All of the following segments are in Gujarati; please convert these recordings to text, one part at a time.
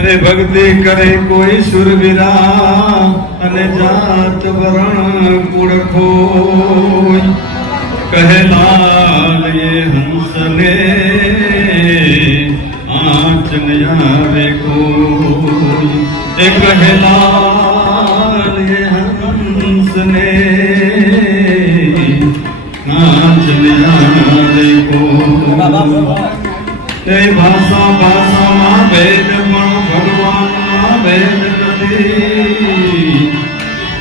ਅਰੇ ਭਗਤੀ ਕਰੇ ਕੋਈ ਸੁਰ ਵਿਰਾ ਅਨੇ ਜਾਤ ਵਰਣ ਕੁੜ ਖੋਈ ਕਹੇ ਲਾਲ ਇਹ ਹੰਸ ਨੇ, ਆਂਚ ਨ ਆਵੇ ਕੋਈ। ਇਹ ਕਹੇ ਲਾਲ ਇਹ ਹੰਸ ਨੇ, ਆਂਚ ਨ ਆਵੇ ਕੋਈ। ਤੇ ਭਾਸਾ ਭਾਸਾ ਮਾ ਵੇਦ ਗੁਣ ભેદ નથી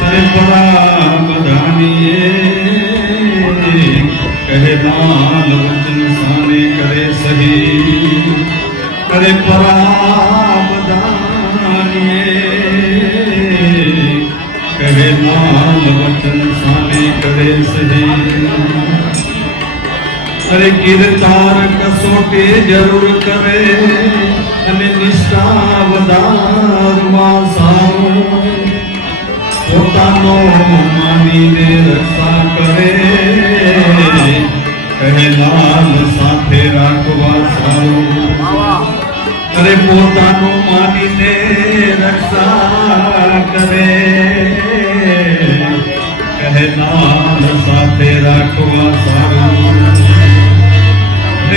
તે પરા બધાની એ કહે લાલ વચન સાને કરે સહી કરે પરા બધાની એ કહે લાલ વચન સાને કરે સહી અરે કીર્તાર કસોટી જરૂર કરે અને નિષ્ઠા વધારવા સારું પોતાનો માનીને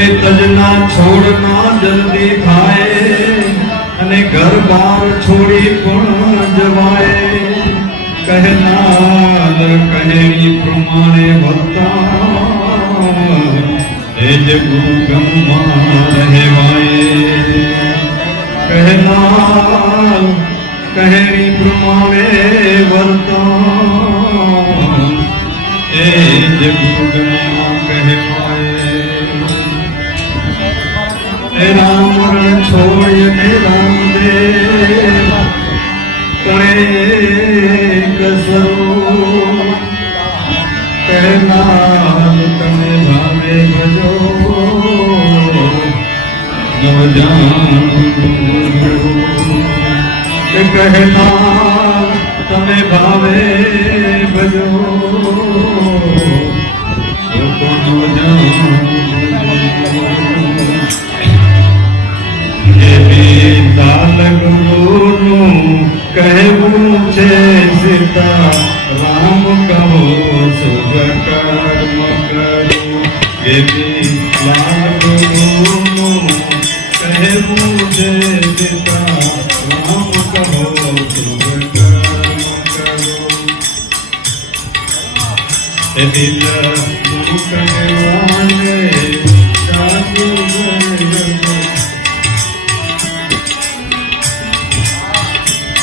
ને તજના છોડના જલ્દી થાય અને ઘર બાર છોડી પણ જવાય. કહેનાર કહેણી પ્રમાણે ભક્તા. એ જ ગુરુ રહેવાય. કહેનાર કહેણી પ્રમાણે વર્તા એ જ ગુરુ ગમમાં કહેવાય એ રામ રણ રામ દેવ. કણે કસરો કહેનાર તમે ભાવે ભજો. નવજાન કહેનાર તમે ભાવે ભજો. గురువును కైవు చేసిత రాము కవు శుభ కర్మ కరు ఎది గురువును కైవు చేసిత రాము కవు శుభ కర్మ కరు ఎదిల ముఖ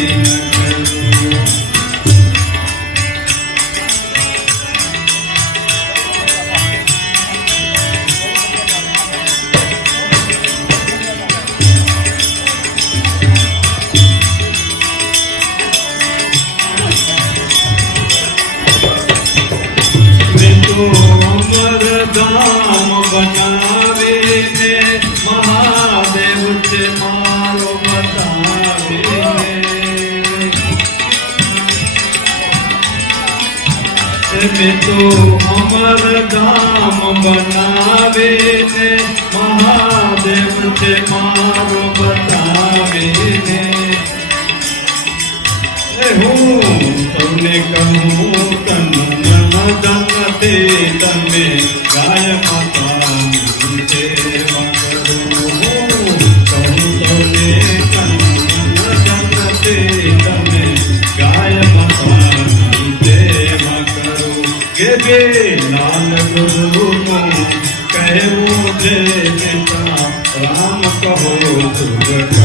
you. મેં તો બનાવે ને, મહાદેવ છે મારો બતાવીને એ હું તમને કહું તન ધન તે તમે છે પિતા રામ કહો શુભ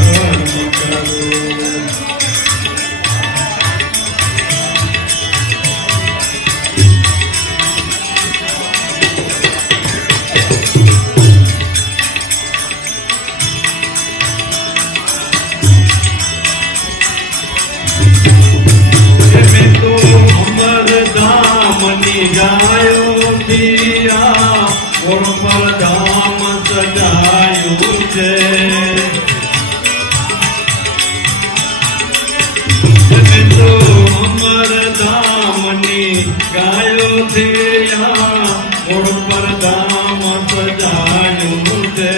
ગાયો છે મૂળ પર ધામ સજાયું છે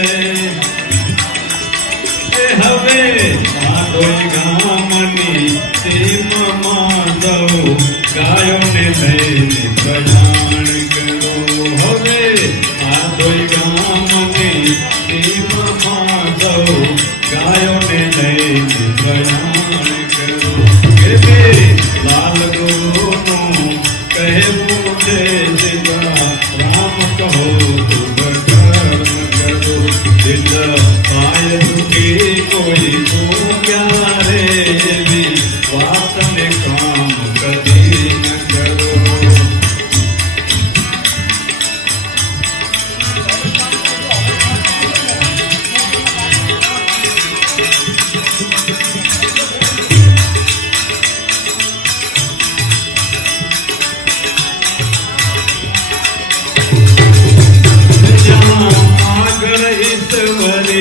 હવે સાડોઈ ગામની તેમ માંડવ ગાયોને લઈને પ્રજા દયા કરે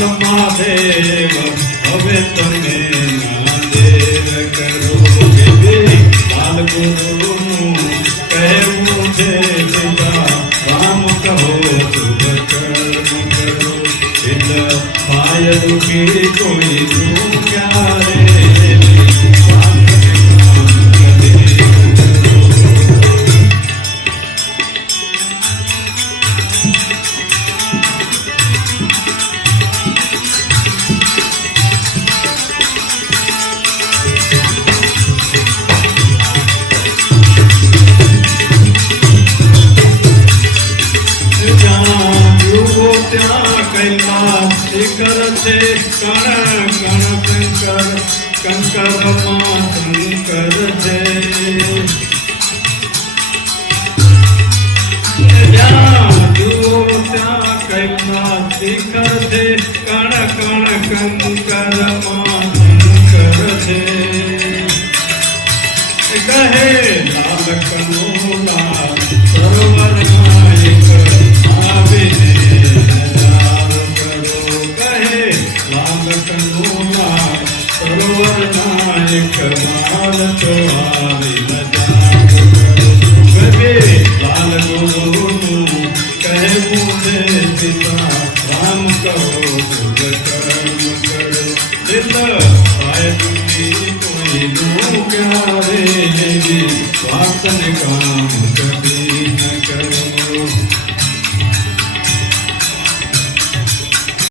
રામ મહાદેવ. હવે તમે senhora